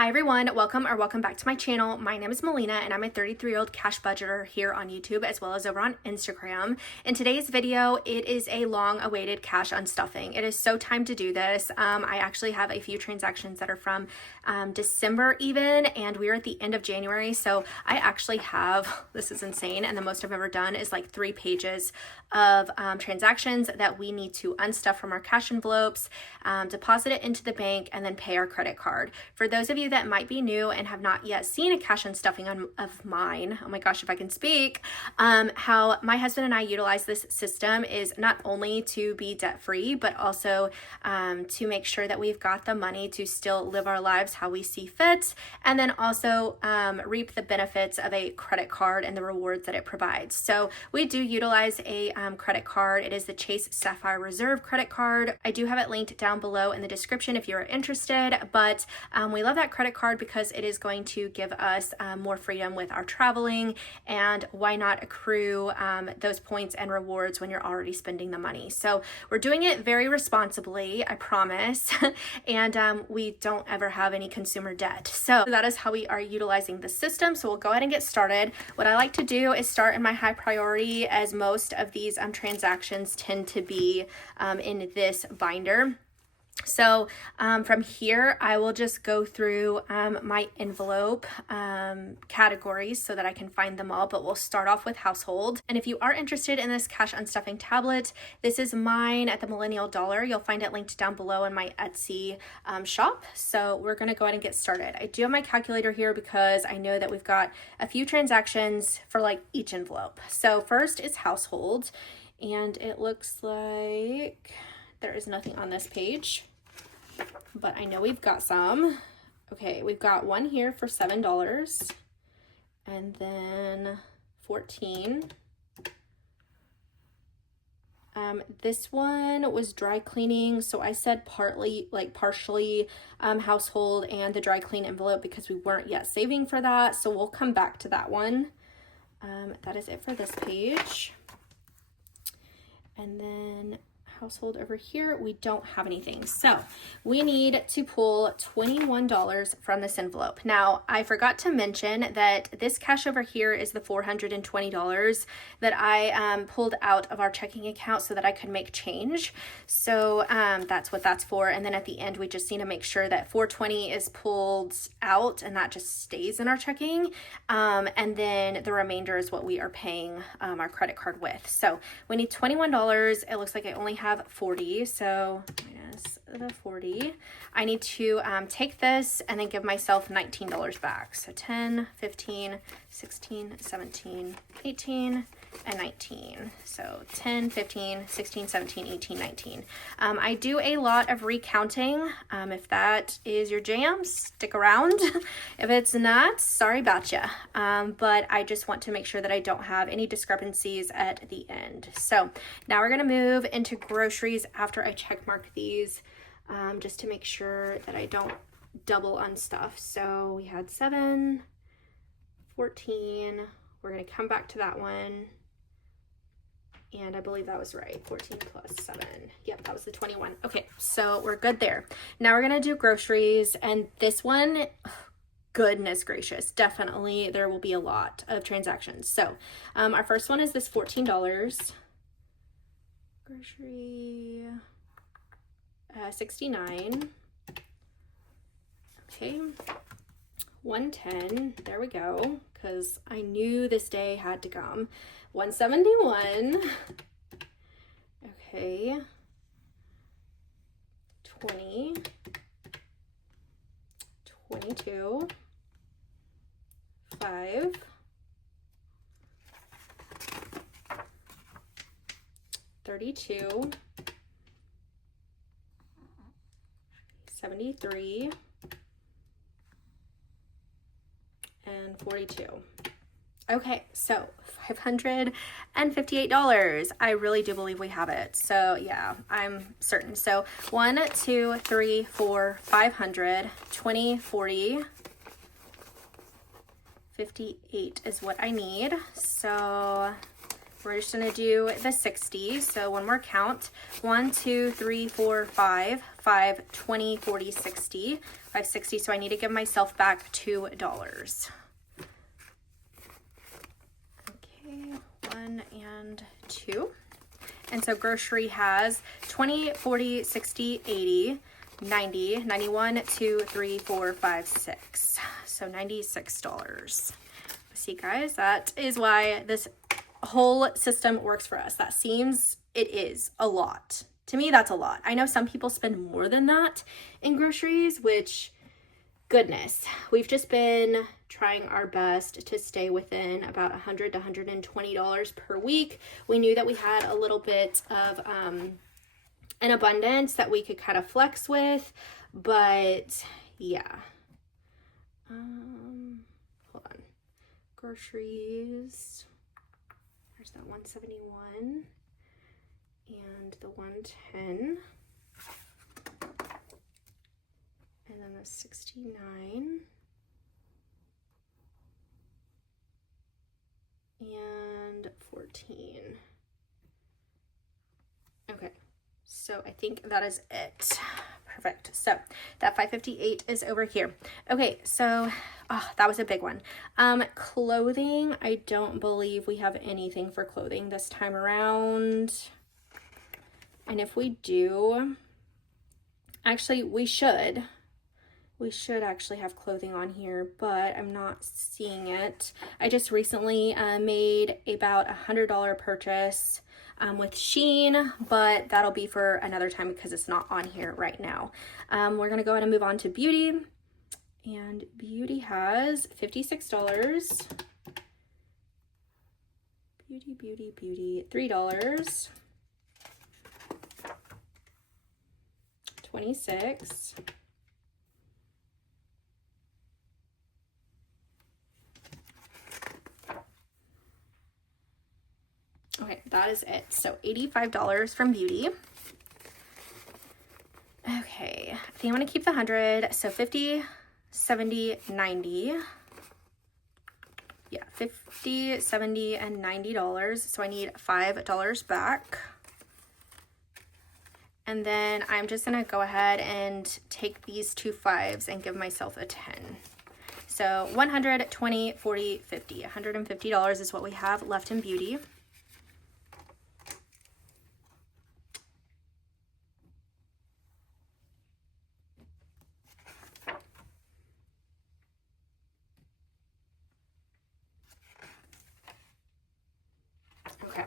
Hi everyone, welcome back to my channel. My name is Melina and I'm a 33-year-old cash budgeter here on YouTube as well as over on Instagram. In today's video, it is a long-awaited cash unstuffing. It is so time to do this. I actually have a few transactions that are from December even, and we're at the end of January, so I actually have, this is insane, and the most I've ever done is like 3 pages of transactions that we need to unstuff from our cash envelopes, deposit it into the bank, and then pay our credit card. For those of you that might be new and have not yet seen a cash unstuffing of mine, oh my gosh, if I can speak, how my husband and I utilize this system is not only to be debt-free, but also to make sure that we've got the money to still live our lives how we see fit, and then also reap the benefits of a credit card and the rewards that it provides. So we do utilize a credit card. It is the Chase Sapphire Reserve credit card. I do have it linked down below in the description if you're interested, but we love that credit card because it is going to give us more freedom with our traveling, and why not accrue those points and rewards when you're already spending the money. So we're doing it very responsibly, I promise, and we don't ever have any consumer debt. So that is how we are utilizing the system. So we'll go ahead and get started. What I like to do is start in my high priority, as most of these transactions tend to be in this binder. So from here, I will just go through my envelope categories so that I can find them all, but we'll start off with household. And if you are interested in this cash unstuffing tablet, this is mine at the Millennial Dollar. You'll find it linked down below in my Etsy shop. So we're going to go ahead and get started. I do have my calculator here because I know that we've got a few transactions for like each envelope. So first is household, and it looks like there is nothing on this page, but I know we've got some. Okay, we've got one here for $7, and then 14. This one was dry cleaning, so I said partially household and the dry clean envelope because we weren't yet saving for that, so we'll come back to that one. That is it for this page. And then household over here, we don't have anything. So we need to pull $21 from this envelope. Now, I forgot to mention that this cash over here is the $420 that I pulled out of our checking account so that I could make change. So that's what that's for. And then at the end, we just need to make sure that $420 is pulled out and that just stays in our checking. And then the remainder is what we are paying our credit card with. So we need $21. It looks like I only have 40, so minus the 40. I need to take this and then give myself $19 back. So 10, 15, 16, 17, 18, and 19. So 10, 15, 16, 17, 18, 19. I do a lot of recounting. If that is your jam, stick around. If it's not, sorry about ya. But I just want to make sure that I don't have any discrepancies at the end. So now we're gonna move into groceries after I check mark these, just to make sure that I don't double unstuff. So we had 7, 14, we're gonna come back to that one. And I believe that was right, 14 plus 7. Yep, that was the 21. Okay, so we're good there. Now we're gonna do groceries, and this one, goodness gracious, definitely there will be a lot of transactions. So our first one is this $14. Grocery, 69. Okay, 110, there we go, because I knew this day had to come. 171, okay, 20, 22, 5, 32, 73, and 42. Okay, so $558. I really do believe we have it. So yeah, I'm certain. So 1, 2, 3, 4, 500, 20, 40, 58 is what I need. So we're just gonna do the 60. So one more count. 1, 2, 3, 4, 5, 5, 20, 40, 60, 560. So I need to give myself back $2. Okay, 1 and 2. And so grocery has 20, 40, 60, 80, 90, 91, 2, 3, 4, 5, 6. So $96. See guys, that is why this whole system works for us. That seems, it is a lot. To me, that's a lot. I know some people spend more than that in groceries, which, goodness, we've just been trying our best to stay within about $100 to $120 per week. We knew that we had a little bit of an abundance that we could kind of flex with, but yeah. Hold on. Groceries. There's that 171 and the 110. And then the 69. And 14. Okay, so I think that is it. Perfect. So that 558 is over here. Okay, so that was a big one. Clothing, I don't believe we have anything for clothing this time around. And if we do, actually we should actually have clothing on here, but I'm not seeing it. I just recently made about $100 purchase with Shein, but that'll be for another time because it's not on here right now. We're gonna go ahead and move on to beauty, and beauty has $56. Beauty, $3. 26. Okay, that is it. So $85 from beauty. Okay, I think I'm gonna keep the 100. So 50, 70, 90. Yeah, 50, 70, and $90. So I need $5 back. And then I'm just gonna go ahead and take these two 5s and give myself a 10. So 100, 20, 40, 50. $150 is what we have left in beauty. Okay.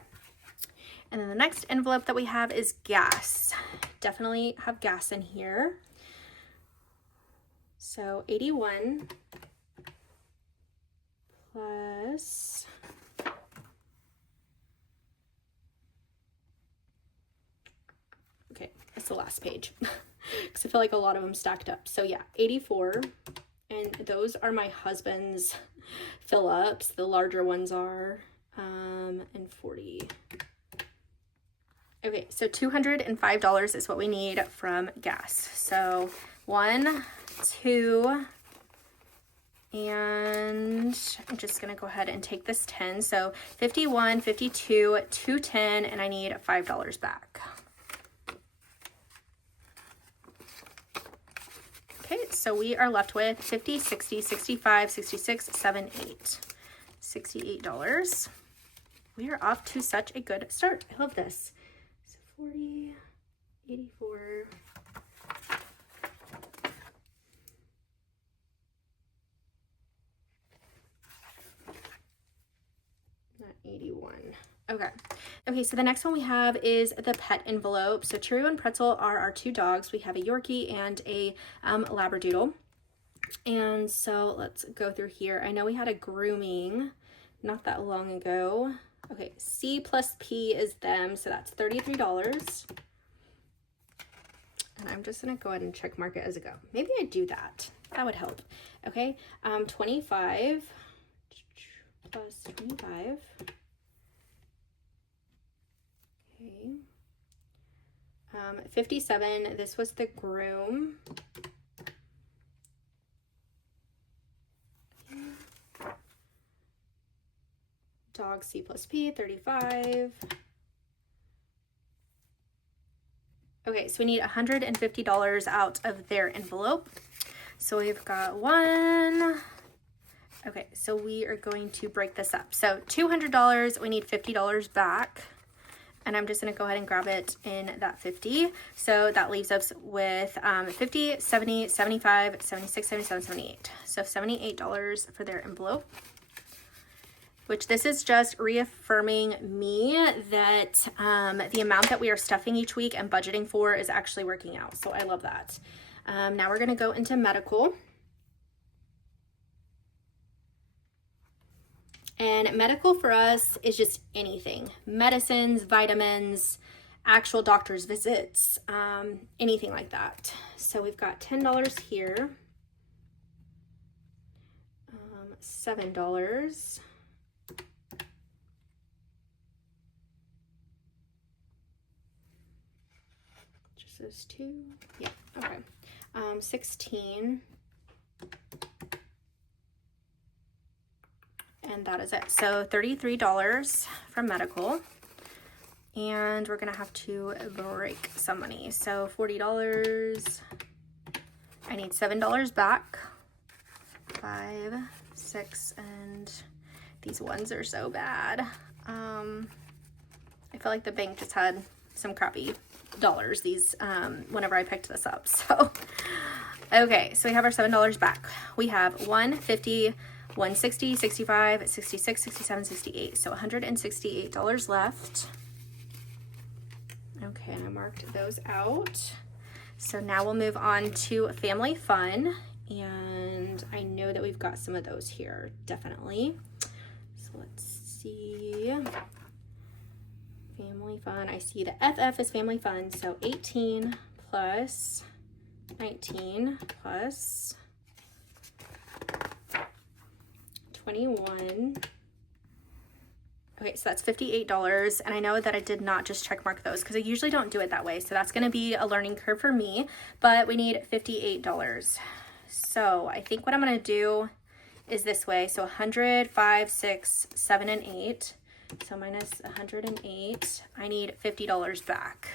And then the next envelope that we have is gas. Definitely have gas in here. So 81 plus okay, that's the last page because I feel like a lot of them stacked up. So yeah, 84, and those are my husband's fill-ups. The larger ones are and 40. Okay, so $205 is what we need from gas. So 1, 2, and I'm just gonna go ahead and take this 10. So 51, 52, 210, and I need $5 back. Okay, so we are left with 50, 60, 65, 66, 7, 8. $68. We are off to such a good start. I love this. So 40, 84. Not 81. Okay. Okay, so the next one we have is the pet envelope. So Cheerio and Pretzel are our two dogs. We have a Yorkie and a Labradoodle. And so let's go through here. I know we had a grooming not that long ago. Okay, C plus P is them, so that's $33. And I'm just gonna go ahead and check mark it as a go. Maybe I do that. That would help. Okay, 25 plus 25. Okay. 57, this was the groom. dog C plus P, 35. Okay, so we need $150 out of their envelope. So we've got one. Okay, so we are going to break this up. So $200, we need $50 back. And I'm just gonna go ahead and grab it in that 50. So that leaves us with 50, 70, 75, 76, 77, 78. So $78 for their envelope, which this is just reaffirming me that the amount that we are stuffing each week and budgeting for is actually working out. So I love that. Now we're gonna go into medical. And medical for us is just anything. Medicines, vitamins, actual doctor's visits, anything like that. So we've got $10 here, $7, just those two, yeah, okay, 16, and that is it. So $33 from medical, and we're gonna have to break some money. So $40, I need $7 back, 5, 6, and these ones are so bad. I feel like the bank just had some crappy dollars these whenever I picked this up. So okay, so we have our $7 back. We have $150, 160, 65, 66, 67, 68. So $168 left. Okay, and I marked those out. So now we'll move on to family fun. And I know that we've got some of those here, definitely. So let's see. Family fun. I see the FF is family fun. So 18 plus 19 plus 21. Okay, so that's $58. And I know that I did not just check mark those because I usually don't do it that way. So that's going to be a learning curve for me, but we need $58. So I think what I'm going to do is this way. So 100, 5, 6, 7, and 8. So minus 108, I need $50 back.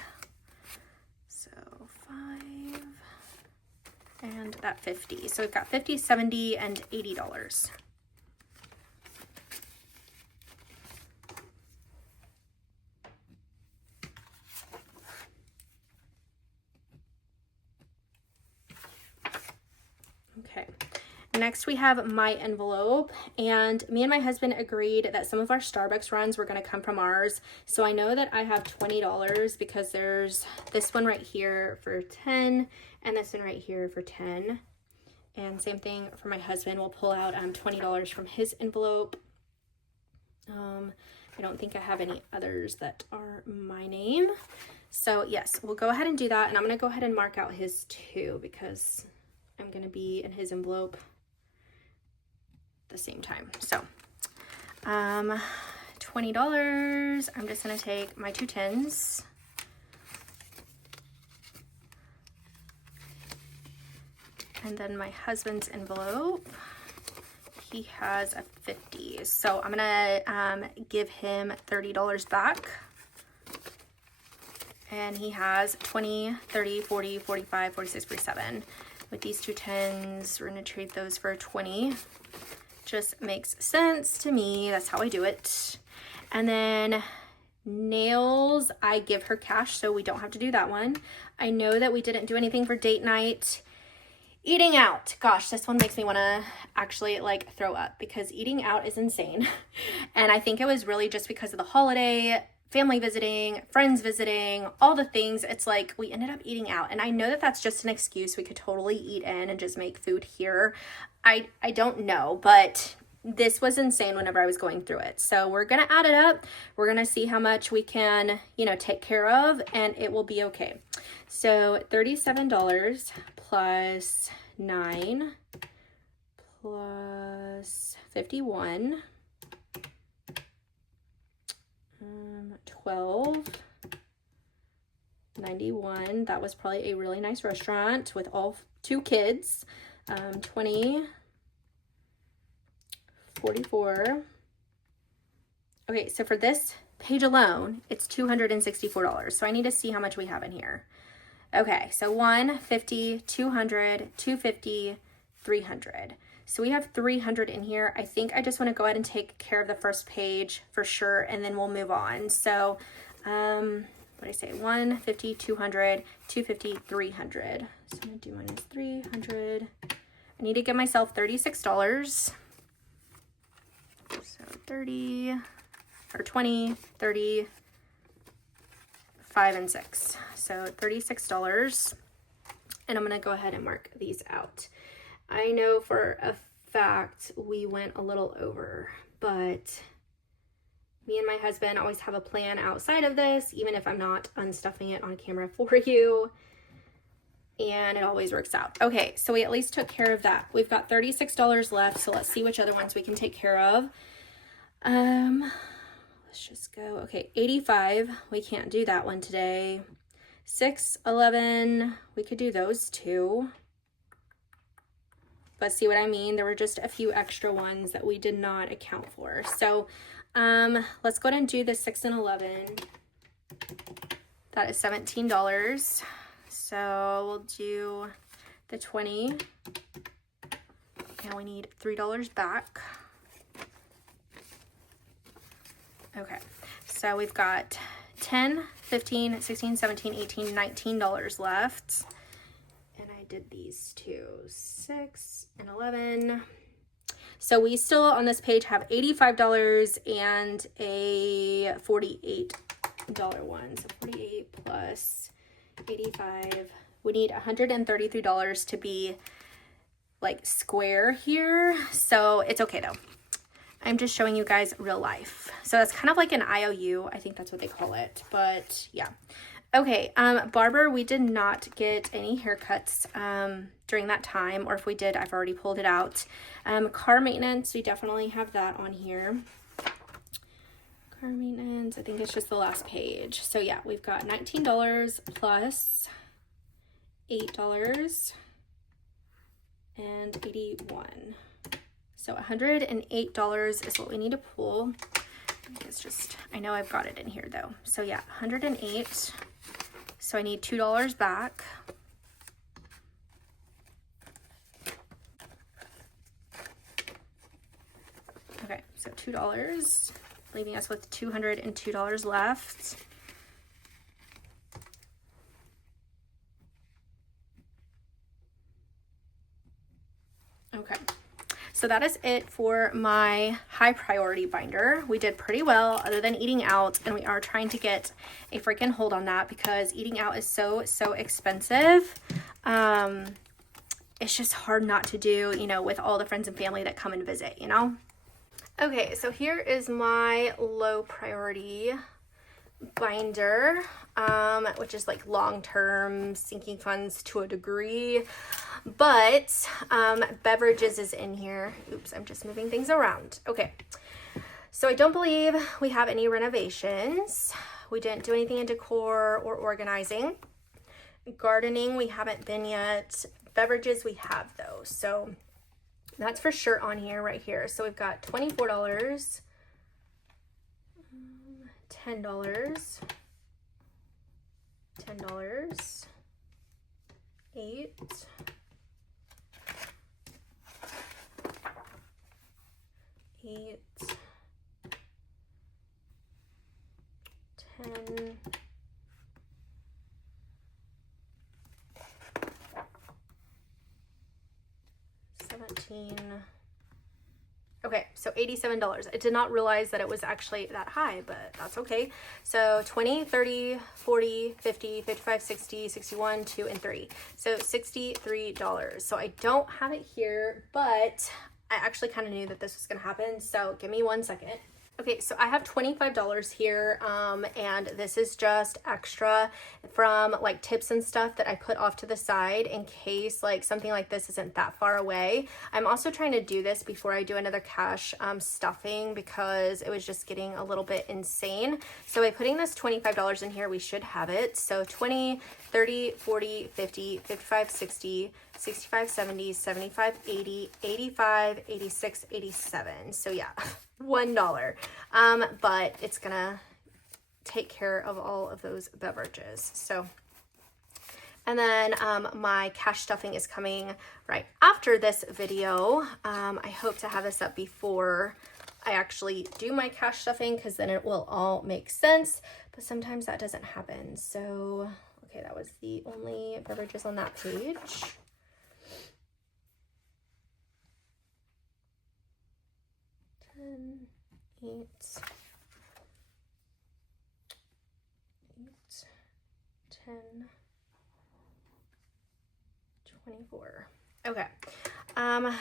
So 5 and that 50. So we've got 50, 70, and $80. Okay, next we have my envelope, and me and my husband agreed that some of our Starbucks runs were going to come from ours. So I know that I have $20 because there's this one right here for 10 and this one right here for 10. And same thing for my husband. We'll pull out $20 from his envelope. I don't think I have any others that are my name. So yes, we'll go ahead and do that. And I'm going to go ahead and mark out his too because I'm going to be in his envelope at the same time. So $20. I'm just going to take my 2 10s. And then my husband's envelope, he has a 50. So I'm going to give him $30 back. And he has 20, 30, 40, 45, 46, 47. With these 2 10s, we're going to trade those for 20. Just makes sense to me. That's how I do it. And then nails, I give her cash, so we don't have to do that one. I know that we didn't do anything for date night. Eating out. Gosh, this one makes me want to actually like throw up because eating out is insane. And I think it was really just because of the holiday, family visiting, friends visiting, all the things. It's like we ended up eating out, and I know that that's just an excuse. We could totally eat in and just make food here. I don't know, but this was insane whenever I was going through it. So we're gonna add it up. We're gonna see how much we can, take care of, and it will be okay. So $37 plus 9 plus 51. 12, 91. That was probably a really nice restaurant with all 2 kids. 20, 44, Okay, so for this page alone, it's $264. So I need to see how much we have in here. Okay, so 150, 200, 250, 300. So we have 300 in here. I think I just want to go ahead and take care of the first page for sure, and then we'll move on. So, what did I say? 150, 200, 250, 300. So I'm going to do minus 300. I need to give myself $36. So 30, or 20, 30, 5 and 6. So $36. And I'm going to go ahead and mark these out. I know for a fact we went a little over, but me and my husband always have a plan outside of this, even if I'm not unstuffing it on camera for you. And it always works out. Okay, so we at least took care of that. We've got $36 left, so let's see which other ones we can take care of. Let's just go. Okay, 85. We can't do that one today. 6, 11. We could do those two. But see what I mean? There were just a few extra ones that we did not account for. So let's go ahead and do the 6 and 11. That is $17. So we'll do the 20. And we need $3 back. Okay, so we've got 10, 15, 16, 17, 18, $19 left. Did these two, 6 and 11. So we still on this page have $85 and a $48 one. So 48 plus 85. We need $133 to be like square here. So it's okay though. I'm just showing you guys real life. So that's kind of like an IOU. I think that's what they call it. But yeah. Okay, barber, we did not get any haircuts during that time, or if we did, I've already pulled it out. Car maintenance, we definitely have that on here. Car maintenance, I think it's just the last page. So yeah, we've got $19 plus $8 and 81. So $108 is what we need to pull. It's just, I know I've got it in here though. So yeah, 108. So I need $2 back. Okay, so $2, leaving us with $202 left. Okay. So that is it for my high priority binder. We did pretty well other than eating out, and we are trying to get a freaking hold on that because eating out is so expensive. It's just hard not to do, you know, with all the friends and family that come and visit, you know? Okay, so here is my low priority binder, which is like long-term sinking funds to a degree, but beverages is in here. Oops, I'm just moving things around. Okay, so I don't believe we have any renovations. We didn't do anything in decor or organizing. Gardening, we haven't been yet. Beverages, we have though, so that's for sure on here right here. So we've got $24, $10, $10, 8, 8, 10, 17. Okay, so $87. I did not realize that it was actually that high, but that's okay. So 20, 30, 40, 50, 55, 60, 61, 2, and 3. So $63. So I don't have it here, but I actually kind of knew that this was going to happen. So give me 1 second. Okay, so I have $25 here, and this is just extra from like tips and stuff that I put off to the side in case like something like this isn't that far away. I'm also trying to do this before I do another cash stuffing because it was just getting a little bit insane. So by putting this $25 in here, we should have it. So 20, 30, 40, 50, 55, 60, 65, 70, 75, 80, 85, 86, 87. So yeah, $1. But it's gonna take care of all of those beverages. So, and then my cash stuffing is coming right after this video. I hope to have this up before I actually do my cash stuffing, because then it will all make sense, but sometimes that doesn't happen. So, okay, that was the only beverages on that page. $10, $8, $10, $24. Okay.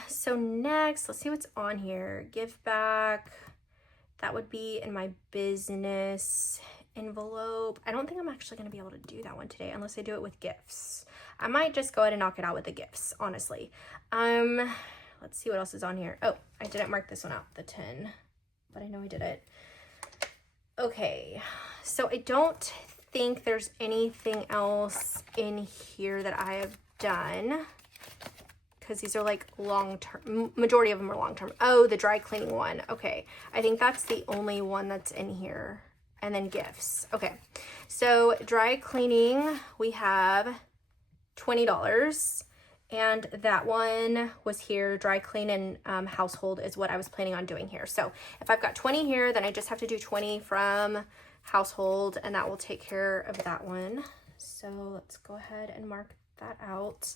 So next, let's see what's on here. Give back. That would be in my business envelope. I don't think I'm actually going to be able to do that one today unless I do it with gifts. I might just go ahead and knock it out with the gifts, honestly. Let's see what else is on here. Oh, I didn't mark this one out, the 10, but I know I did it. Okay, so I don't think there's anything else in here that I have done, because these are like long-term, majority of them are long-term. Oh, the dry cleaning one. Okay, I think that's the only one that's in here. And then gifts. Okay, so dry cleaning, we have $20, and that one was here. Dry clean and household is what I was planning on doing here. So if I've got 20 here, then I just have to do 20 from household, and that will take care of that one. So let's go ahead and mark that out.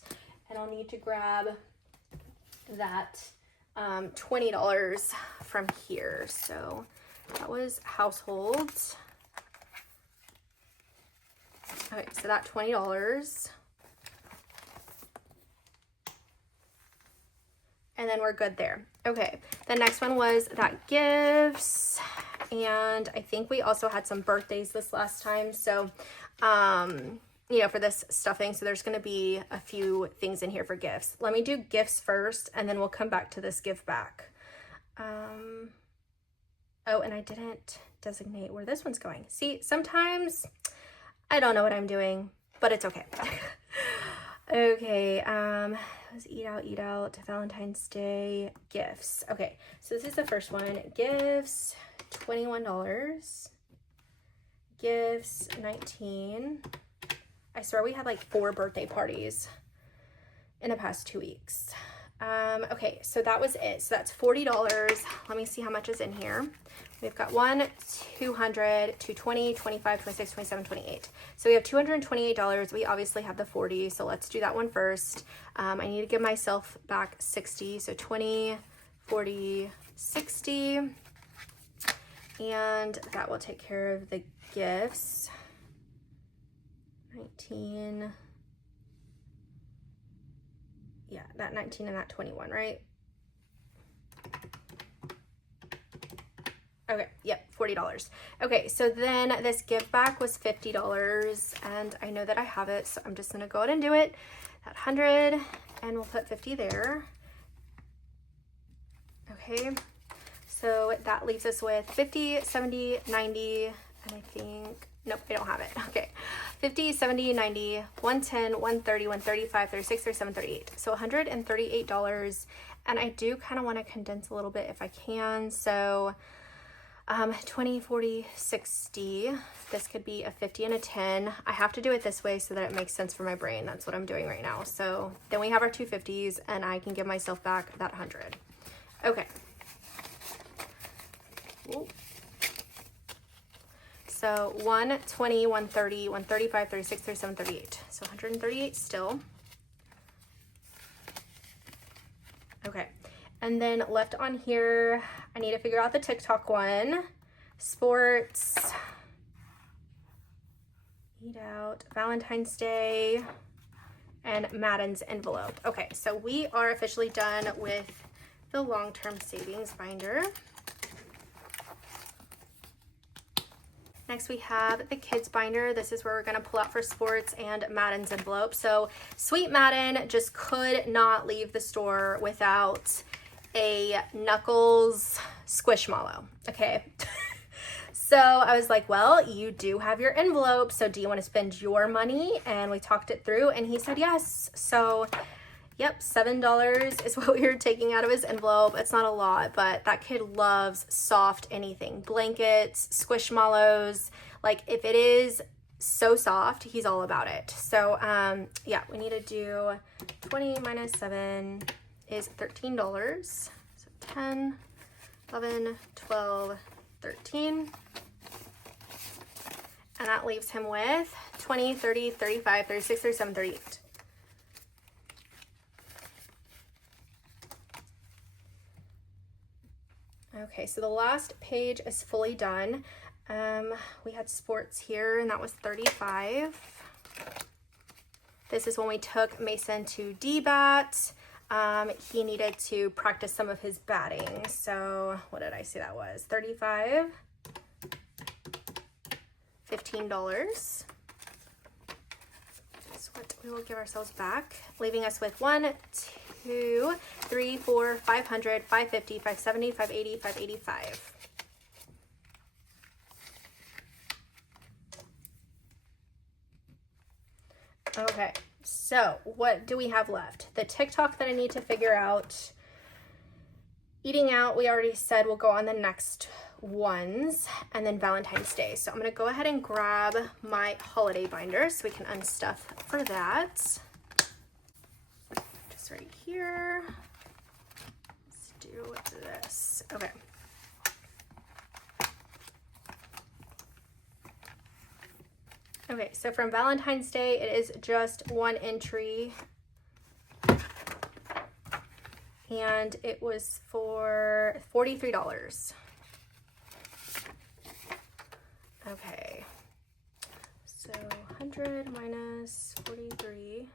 And I'll need to grab that $20 from here. So that was household. Okay, so that $20. And then we're good there. Okay, the next one was that gifts. And I think we also had some birthdays this last time. So, you know, for this stuffing. So there's going to be a few things in here for gifts. Let me do gifts first, and then we'll come back to this give back. Oh, and I didn't designate where this one's going. See, sometimes I don't know what I'm doing, but it's okay. Okay, it was eat out, Valentine's Day, gifts. Okay, so this is the first one. Gifts, $21. Gifts, $19. I swear we had like 4 birthday parties in the past 2 weeks. Okay, so that was it. So that's $40. Let me see how much is in here. We've got 1, 200, 220, 25, 26, 27, 28. So we have $228. We obviously have the 40, so let's do that one first. I need to give myself back 60. So 20, 40, 60. And that will take care of the gifts. 19. Yeah, that 19 and that 21, right? Okay, yep, $40. Okay, so then this give back was $50, and I know that I have it, so I'm just gonna go ahead and do it. That 100, and we'll put 50 there. Okay, so that leaves us with 50, 70, 90, and I think, nope, I don't have it. Okay, 50, 70, 90, 110, 130, 135, 36, 37, 38. So $138, and I do kind of want to condense a little bit if I can, so 20, 40, 60. This could be a 50 and a 10. I have to do it this way so that it makes sense for my brain. That's what I'm doing right now. So then we have our 250s, and I can give myself back that 100. Okay. Ooh. So 120, 130, 135, 36, 37, 38. So 138 still. Okay. And then left on here, I need to figure out the TikTok one. Sports, eat out, Valentine's Day, and Madden's envelope. Okay, so we are officially done with the long-term savings binder. Next we have the kids binder. This is where we're gonna pull out for sports and Madden's envelope. So Sweet Madden just could not leave the store without a Knuckles Squishmallow, okay? So I was like, well, you do have your envelope, so do you want to spend your money? And we talked it through, and he said yes. So yep, $7 is what we were taking out of his envelope. It's not a lot, but that kid loves soft anything. Blankets, squishmallows. Like if it is so soft, he's all about it. So yeah, we need to do 20 minus 7 is $13. So 10, 11, 12, 13. And that leaves him with 20, 30, 35, 36, 37, 38. Okay, so the last page is fully done. We had sports here, and that was 35. This is when we took Mason to DBAT. He needed to practice some of his batting. So what did I say that was? 35, $15. That's what we will give ourselves back, leaving us with 1, 2, 3, 4, 500, 550, 570, 580, 585. Okay, so what do we have left? The TikTok that I need to figure out. Eating out, we already said we'll go on the next ones, and then Valentine's Day. So I'm gonna go ahead and grab my holiday binder so we can unstuff for that. Just right here. Let's do this. Okay. Okay, so from Valentine's Day, it is just one entry. And it was for $43. Okay, so 100 minus 43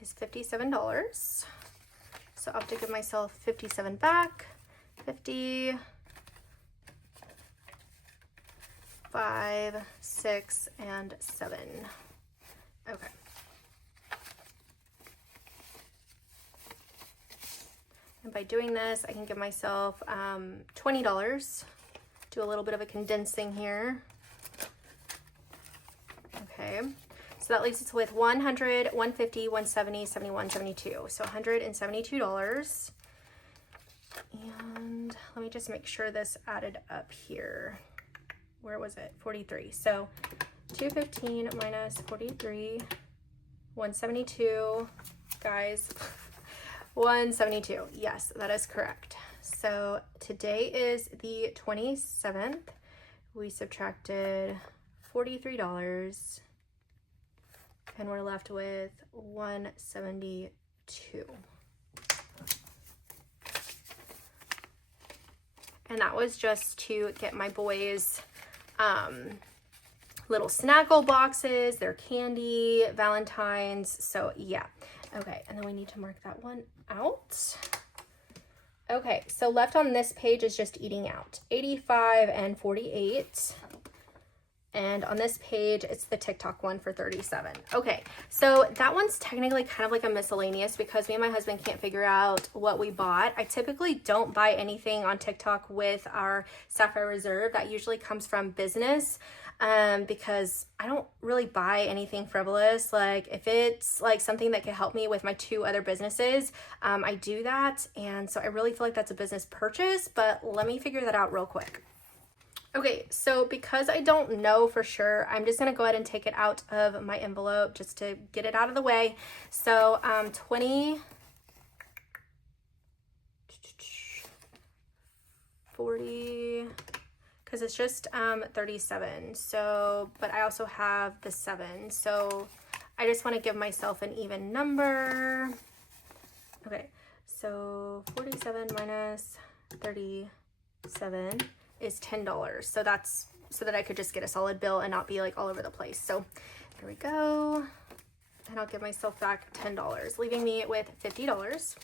is $57. So I'll have to give myself 57 back. 50, 5, 6, and 7. Okay. And by doing this, I can give myself $20. Do a little bit of a condensing here. Okay. So that leaves us with 100, 150, 170, 71, 72. So $172. And let me just make sure this added up here. Where was it? 43. So 215 minus 43, 172. Guys, 172. Yes, that is correct. So today is the 27th. We subtracted $43 and we're left with 172. And that was just to get my boys little snaggle boxes, their candy, Valentine's. So yeah. Okay, and then we need to mark that one out. Okay, so left on this page is just eating out. 85 and 48. And on this page, it's the TikTok one for 37. Okay, so that one's technically kind of like a miscellaneous because me and my husband can't figure out what we bought. I typically don't buy anything on TikTok with our Sapphire Reserve. That usually comes from business because I don't really buy anything frivolous. Like if it's like something that could help me with my 2 other businesses, I do that. And so I really feel like that's a business purchase, but let me figure that out real quick. Okay, so because I don't know for sure, I'm just going to go ahead and take it out of my envelope just to get it out of the way. So 20, 40, because it's just 37. So, but I also have the 7. So I just want to give myself an even number. Okay, so 47 minus 37 is $10. So that's so that I could just get a solid bill and not be like all over the place. So there we go. And I'll give myself back $10, leaving me with $50.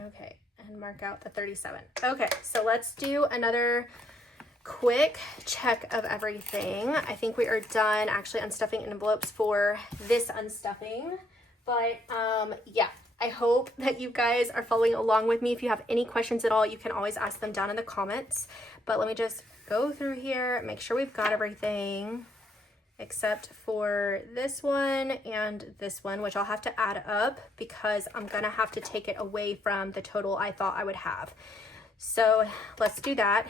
Okay, and mark out the 37. Okay, so let's do another quick check of everything. I think we are done actually unstuffing envelopes for this unstuffing. But yeah, I hope that you guys are following along with me. If you have any questions at all, you can always ask them down in the comments. But let me just go through here, make sure we've got everything except for this one and this one, which I'll have to add up because I'm gonna have to take it away from the total I thought I would have. So let's do that.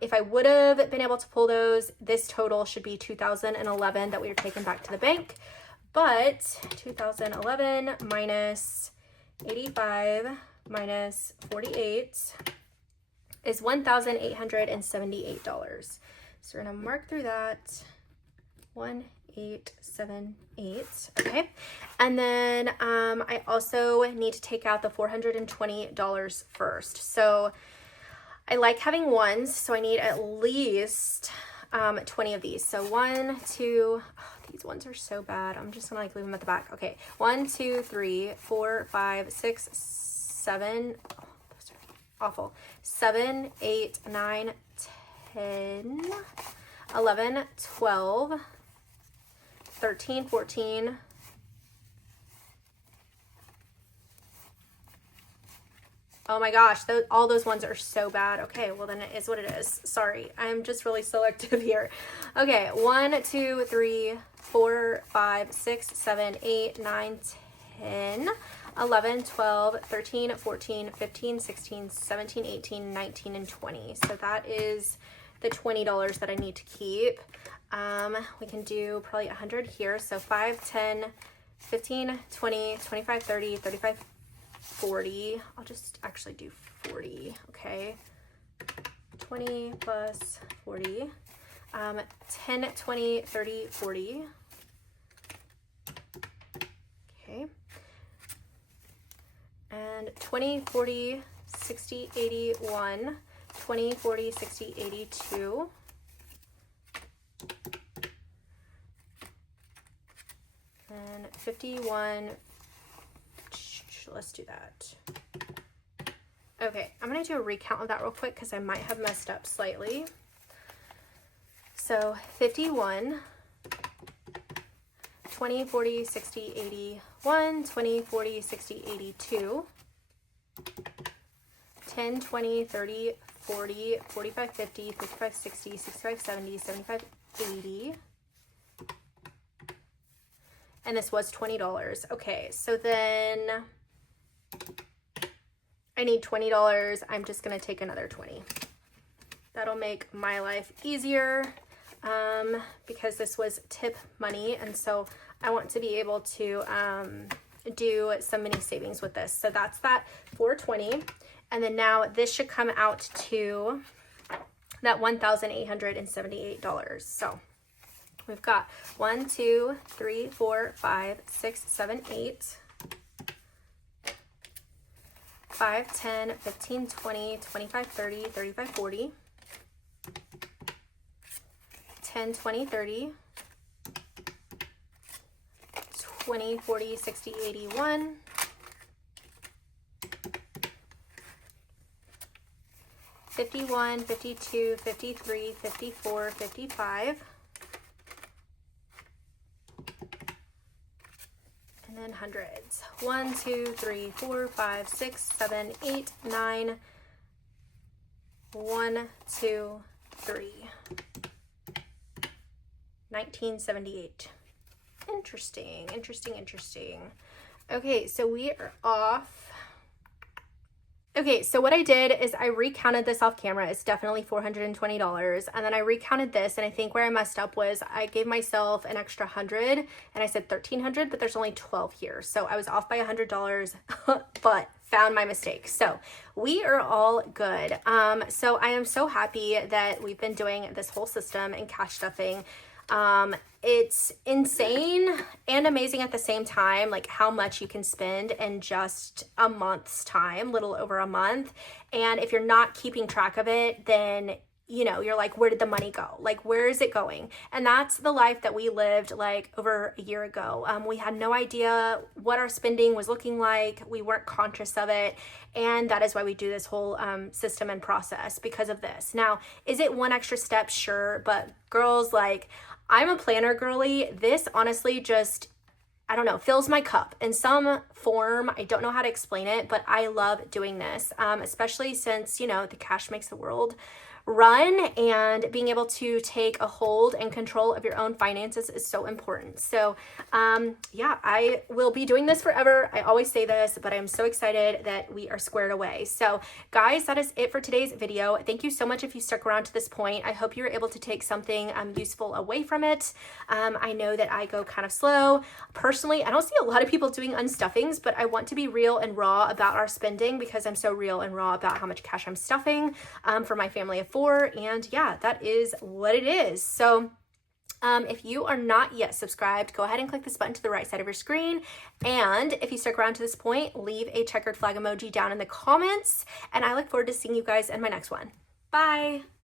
If I would have been able to pull those, this total should be 2011 that we were taking back to the bank. But 2011 minus 85 minus 48 is $1,878. So we're gonna mark through that. 1878. Okay. And then I also need to take out the $420 first. So I like having ones, so I need at least 20 of these. So 1, 2, oh, these ones are so bad. I'm just gonna like leave them at the back. Okay, 1, 2, 3, 4, 5, 6, 7. Oh, those are awful. 7, 8, 9, 10, 11, 12, 13, 14. Oh my gosh, all those ones are so bad. Okay, well then it is what it is. Sorry, I'm just really selective here. Okay, 1, 2, 3, 4, 5, 6, 7, 8, 9, 10, 11, 12, 13, 14, 15, 16, 17, 18, 19, and 20. So that is the $20 that I need to keep. We can do probably 100 here. So 5, 10, 15, 20, 25, 30, 35, 40. I'll just actually do 40. Okay. 20 plus 40. 10, 20, 30, 40. Okay. And 20, 40, 60, 81. 20, 40, 60, 82. And 51. Let's do that. Okay, I'm going to do a recount of that real quick because I might have messed up slightly. So 51, 20, 40, 60, 81, 20, 40, 60, 82, 10, 20, 30, 40, 45, 50, 55, 60, 65, 70, 75, 80. And this was $20. Okay, so then I need $20. I'm just gonna take another 20. That'll make my life easier because this was tip money, and so I want to be able to do some mini savings with this. So that's that $420, and then now this should come out to that $1,878. So we've got 1, 2, 3, 4, 5, 6, 7, 8, 5, 10, 15, 20, 25, 30, 35, 40, 10, 20, 30, 20, 40, 60, 81, 51, 52, 53, 54, 55, and then hundreds. 1, 2, 3, 4, 5, 6, 7, 8, 9, 1, 2, 3. 1978. Interesting, interesting, interesting. Okay, so we are off. Okay, so what I did is I recounted this off camera. It's definitely $420. And then I recounted this, and I think where I messed up was I gave myself an extra 100 and I said 1,300, but there's only 12 here. So I was off by $100, but found my mistake. So we are all good. So I am so happy that we've been doing this whole system and cash stuffing. It's insane and amazing at the same time, like how much you can spend in just a month's time, little over a month. And if you're not keeping track of it, then you know, you're like, where did the money go? Like, where is it going? And that's the life that we lived like over a year ago. We had no idea what our spending was looking like. We weren't conscious of it. And that is why we do this whole system and process because of this. Now, is it one extra step? Sure. But girls, like, I'm a planner girly. This honestly just I don't know, fills my cup in some form. I don't know how to explain it, but I love doing this, especially since, you know, the cash makes the world run, and being able to take a hold and control of your own finances is so important. So yeah, I will be doing this forever. I always say this, but I'm so excited that we are squared away. So guys, that is it for today's video. Thank you so much if you stuck around to this point. I hope you're able to take something useful away from it. I know that I go kind of slow. Personally, I don't see a lot of people doing unstuffings, but I want to be real and raw about our spending because I'm so real and raw about how much cash I'm stuffing for my family of 4. And yeah, that is what it is. So if you are not yet subscribed, go ahead and click this button to the right side of your screen. And if you stuck around to this point, leave a checkered flag emoji down in the comments. And I look forward to seeing you guys in my next one. Bye.